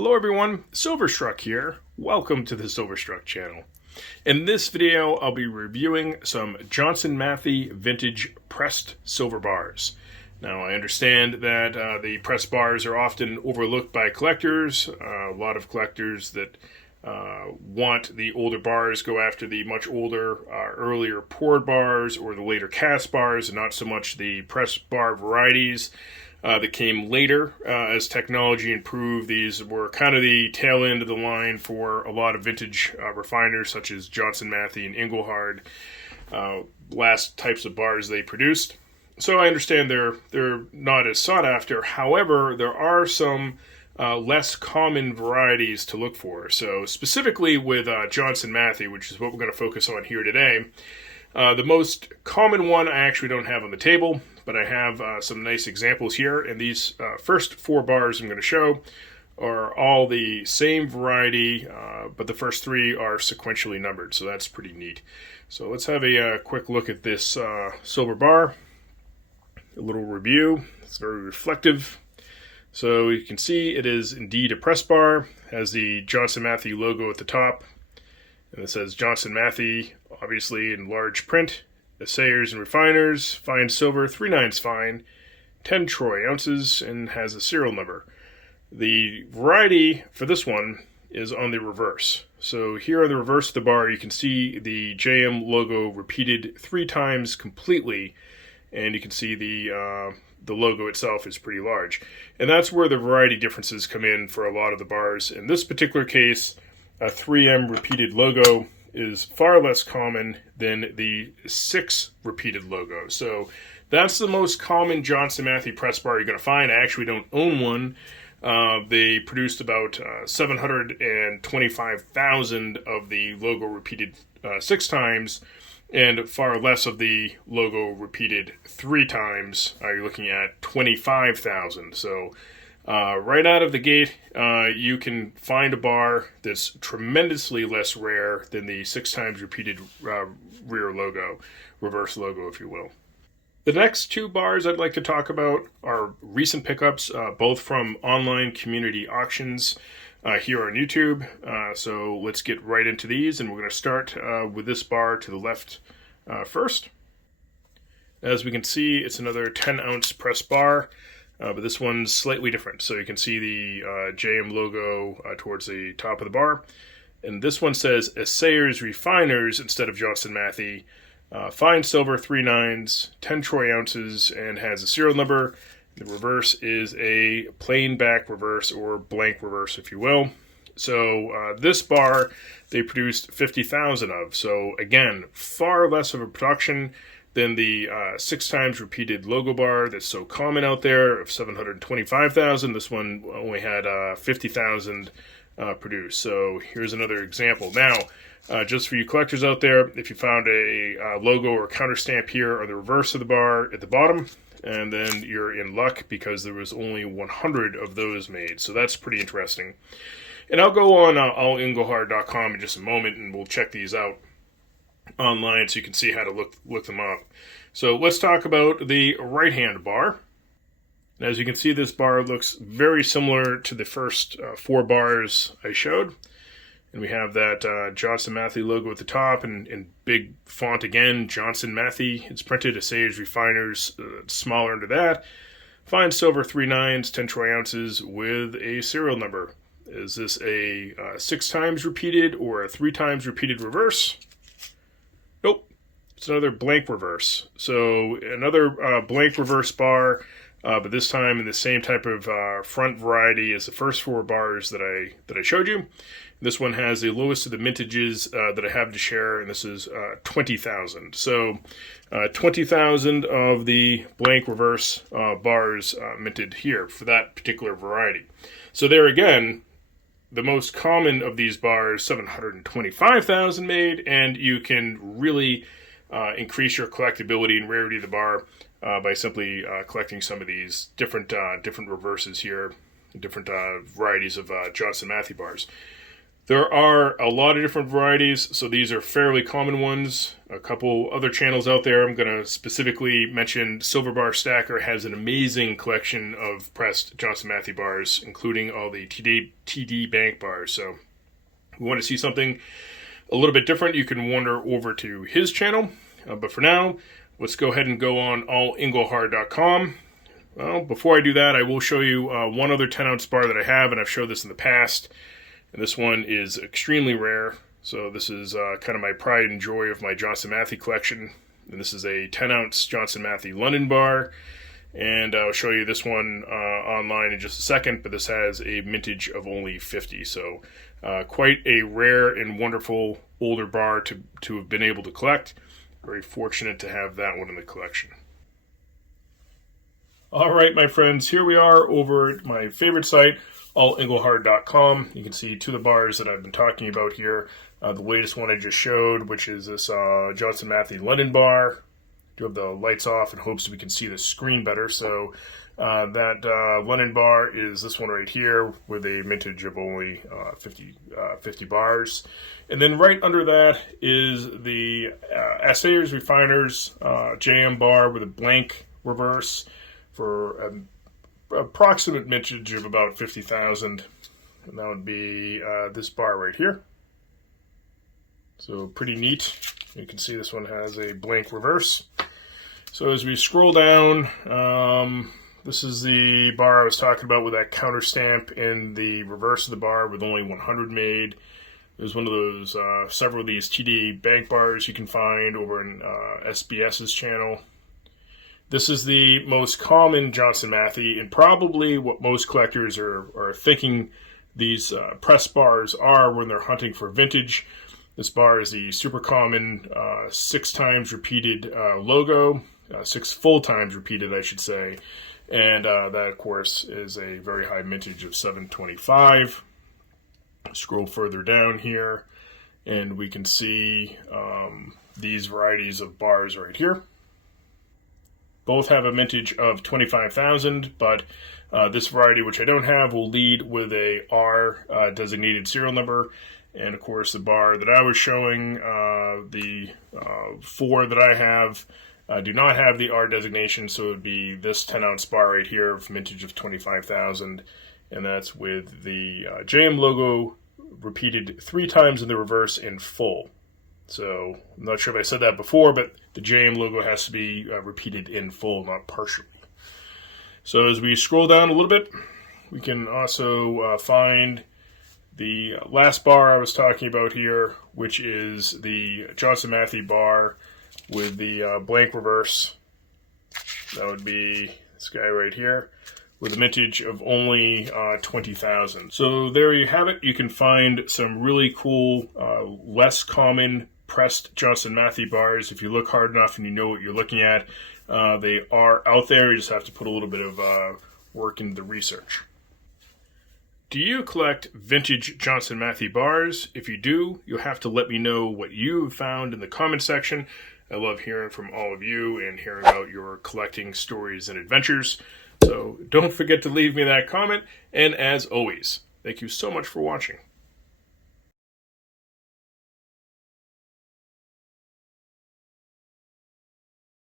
Hello everyone, Silverstruck here. Welcome to the Silverstruck channel. In this video, I'll be reviewing some Johnson Matthey vintage pressed silver bars. Now, I understand that the pressed bars are often overlooked by collectors. A lot of collectors that want the older bars go after the much older, earlier poured bars or the later cast bars, and not so much the pressed bar varieties that came later as technology improved. These were kind of the tail end of the line for a lot of vintage refiners such as Johnson Matthey and Engelhard, last types of bars they produced. So I understand they're not as sought after. However, there are some less common varieties to look for. So specifically with Johnson Matthey, which is what we're going to focus on here today, the most common one I actually don't have on the table, but I have some nice examples here. And these first four bars I'm going to show are all the same variety, but the first three are sequentially numbered, so that's pretty neat. So let's have a quick look at this silver bar. A little review. It's very reflective. So you can see it is indeed a press bar. Has the Johnson Matthey logo at the top. And it says Johnson Matthey, obviously in large print. Assayers and refiners, fine silver, 3/9 fine, 10 troy ounces, and has a serial number. The variety for this one is on the reverse. So here on the reverse of the bar, you can see the JM logo repeated 3 times completely, and you can see the logo itself is pretty large. And that's where the variety differences come in for a lot of the bars. In this particular case, a 3M repeated logo is far less common than the 6 repeated logo. So that's the most common Johnson Matthey press bar you're going to find. I actually don't own one. They produced about 725,000 of the logo repeated 6 times, and far less of the logo repeated 3 times. You're looking at 25,000. So right out of the gate, you can find a bar that's tremendously less rare than the 6 times repeated rear logo, reverse logo, if you will. The next 2 bars I'd like to talk about are recent pickups, both from online community auctions here on YouTube. So let's get right into these, and we're going to start with this bar to the left first. As we can see, it's another 10-ounce press bar. But this one's slightly different. So you can see the JM logo towards the top of the bar. And this one says Assayers Refiners instead of Johnson Matthey. Fine silver, 3/9, 10 troy ounces, and has a serial number. The reverse is a plain back reverse, or blank reverse, if you will. So this bar, they produced 50,000 of. So again, far less of a production than the 6 times repeated logo bar that's so common out there of 725,000. This one only had 50,000 produced. So here's another example. Now, just for you collectors out there, if you found a logo or counter stamp here on the reverse of the bar at the bottom, and then you're in luck because there was only 100 of those made. So that's pretty interesting. And I'll go on allengelhard.com in just a moment, and we'll check these out online so you can see how to look them up. So let's talk about the right-hand bar. As you can see, this bar looks very similar to the first 4 bars I showed. And we have that Johnson Matthey logo at the top, and in big font again, Johnson Matthey. It's printed, Assayers Refiners, smaller under that. Fine silver, 3/9, 10 troy ounces with a serial number. Is this a 6 times repeated or a 3 times repeated reverse? Nope, it's another blank reverse. So another blank reverse bar, but this time in the same type of front variety as the first 4 bars that I showed you. This one has the lowest of the mintages that I have to share, and this is 20,000. So 20,000 of the blank reverse bars minted here for that particular variety. So there again, the most common of these bars, 725,000 made, and you can really increase your collectability and rarity of the bar by simply collecting some of these different reverses here, different varieties of Johnson Matthey bars. There are a lot of different varieties, so these are fairly common ones. A couple other channels out there, I'm going to specifically mention Silver Bar Stacker has an amazing collection of pressed Johnson Matthey bars, including all the TD Bank bars. So if you want to see something a little bit different, you can wander over to his channel. But for now, let's go ahead and go on allengelhard.com. Well, before I do that, I will show you one other 10-ounce bar that I have, and I've showed this in the past. And this one is extremely rare. So this is kind of my pride and joy of my Johnson Matthey collection. And this is a 10-ounce Johnson Matthey London bar. And I'll show you this one online in just a second, but this has a mintage of only 50. So quite a rare and wonderful older bar to have been able to collect. Very fortunate to have that one in the collection. All right, my friends, here we are over at my favorite site, allengelhard.com. You can see two of the bars that I've been talking about here. The latest one I just showed, which is this Johnson Matthey London bar. I do have the lights off in hopes we can see the screen better. So that London bar is this one right here with a mintage of only 50 bars. And then right under that is the Assayers Refiners JM bar with a blank reverse for an approximate mintage of about 50,000. And that would be this bar right here. So pretty neat. You can see this one has a blank reverse. So as we scroll down, this is the bar I was talking about with that counter stamp in the reverse of the bar with only 100 made. There's one of those, several of these TD Bank bars you can find over in SBS's channel. This is the most common Johnson Matthey, and probably what most collectors are thinking these press bars are when they're hunting for vintage. This bar is the super common 6 times repeated logo, 6 full times repeated, I should say. And that, of course, is a very high mintage of 725. Scroll further down here, and we can see these varieties of bars right here. Both have a mintage of 25,000, but this variety, which I don't have, will lead with a R designated serial number. And of course, the bar that I was showing, the 4 that I have, do not have the R designation, so it would be this 10-ounce bar right here of mintage of 25,000, and that's with the JM logo repeated 3 times in the reverse in full. So I'm not sure if I said that before, but the JM logo has to be repeated in full, not partially. So as we scroll down a little bit, we can also find the last bar I was talking about here, which is the Johnson Matthey bar with the blank reverse. That would be this guy right here, with a mintage of only 20,000. So there you have it. You can find some really cool, less common pressed Johnson Matthey bars. If you look hard enough and you know what you're looking at, they are out there. You just have to put a little bit of work into the research. Do you collect vintage Johnson Matthey bars? If you do, you'll have to let me know what you found in the comment section. I love hearing from all of you and hearing about your collecting stories and adventures. So don't forget to leave me that comment. And as always, thank you so much for watching.